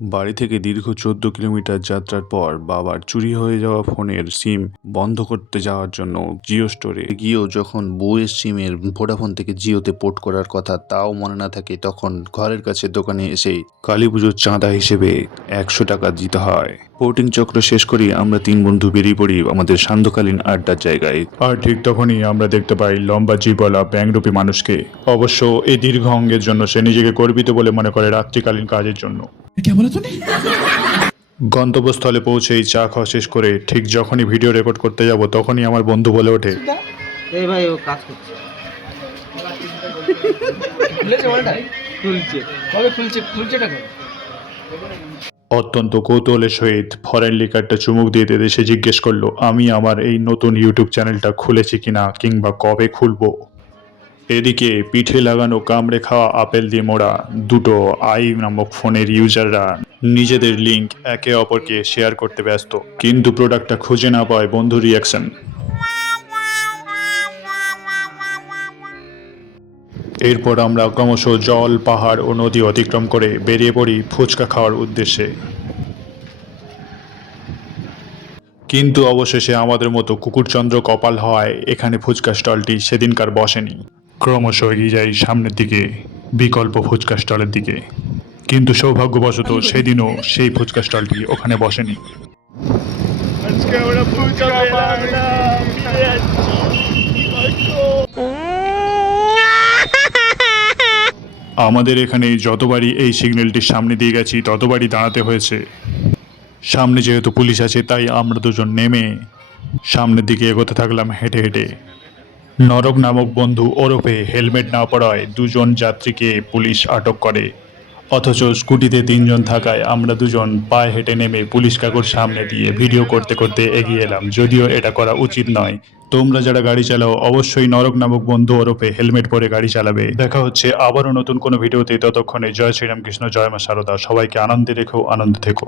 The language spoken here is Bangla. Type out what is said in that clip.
বাড়ি থেকে দীর্ঘ ১৪ কিলোমিটার যাত্রার পর বাবার চুরি হয়ে যাওয়া ফোনের সিম বন্ধ করতে যাওয়ার জন্য জিও স্টোরে গিয়েও যখন বউয়ের সিমের ভোডাফোন থেকে জিওতে পোর্ট করার কথা তাও মনে না থাকে, তখন ঘরের কাছে দোকানে এসে কালী পুজোর চাঁদা হিসেবে ১০০ টাকা দিতে হয়। পোর্টিং চক্র শেষ করি আমরা ৩ বন্ধু বেরিয়ে পড়ি আমাদের সান্ধ্যকালীন আড্ডার জায়গায়। আর ঠিক তখনই আমরা দেখতে পাই লম্বা জিভওয়ালা ব্যাঙরূপী মানুষকে। অবশ্য এই দীর্ঘ অঙ্গের জন্য সে নিজেকে গর্বিত বলে মনে করে রাত্রিকালীন কাজের জন্য। গন্তব্যস্থলে পৌঁছেই চা খাওয়া শেষ করে ঠিক যখনই ভিডিও রেকর্ড করতে যাব তখনই আমার বন্ধু বলে ওঠে, এই ভাই ও কাজ করছে। খুলছে টাকা। অত্যন্ত কৌতূহলের সহিত ফরেন লিকারটা চুমুক দিয়ে দিতে সে জিজ্ঞেস করলো আমি আমার এই নতুন ইউটিউব চ্যানেলটা খুলেছি কিনা কিংবা কবে খুলবো। এদিকে পিঠে লাগানো কামড়ে খাওয়া আপেল দিয়ে মোড়া দুটো আই নামক ফোনের ইউজাররা নিজেদের লিংক একে অপরকে শেয়ার করতে ব্যস্ত, কিন্তু প্রোডাক্টটা খুঁজে না পায় বন্ধুর রিয়াকশন। এরপর আমরা ক্রমশ জল, পাহাড় ও নদী অতিক্রম করে বেরিয়ে পড়ি ফুচকা খাওয়ার উদ্দেশ্যে। কিন্তু অবশেষে আমাদের মতো কুকুরচন্দ্র কপাল হওয়ায় এখানে ফুচকা স্টলটি সেদিনকার বসেনি। ক্রমশ এগিয়ে যাই সামনের দিকে বিকল্প ফুচকা স্টলের দিকে, কিন্তু সৌভাগ্যবশত সেদিনও সেই ফুচকা স্টলটি ওখানে বসেনি। আমাদের এখানে যতবারই এই সিগন্যালটির সামনে দিয়ে গেছি ততবারই দাঁড়াতে হয়েছে। সামনে যেহেতু পুলিশ আছে তাই আমরা দুজন নেমে সামনের দিকে এগোতে থাকলাম হেঁটে হেঁটে। নরক নামক বন্ধু ওরফে হেলমেট না পরায় দুজন যাত্রীকে পুলিশ আটক করে, অথচ স্কুটিতে ৩ জন থাকায় আমরা দুজন পায়ে হেঁটে নেমে পুলিশ কাকুর সামনে দিয়ে ভিডিও করতে করতে এগিয়ে এলাম। যদিও এটা করা উচিত নয়, তোমরা যারা গাড়ি চালাও অবশ্যই নরক নামক বন্ধু ওরফে হেলমেট পরে গাড়ি চালাবে। দেখা হচ্ছে আবারও নতুন কোনো ভিডিওতে, ততক্ষণে জয় শ্রীরামকৃষ্ণ, জয় মা শারদা। সবাইকে আনন্দে রেখো, আনন্দে থেকো।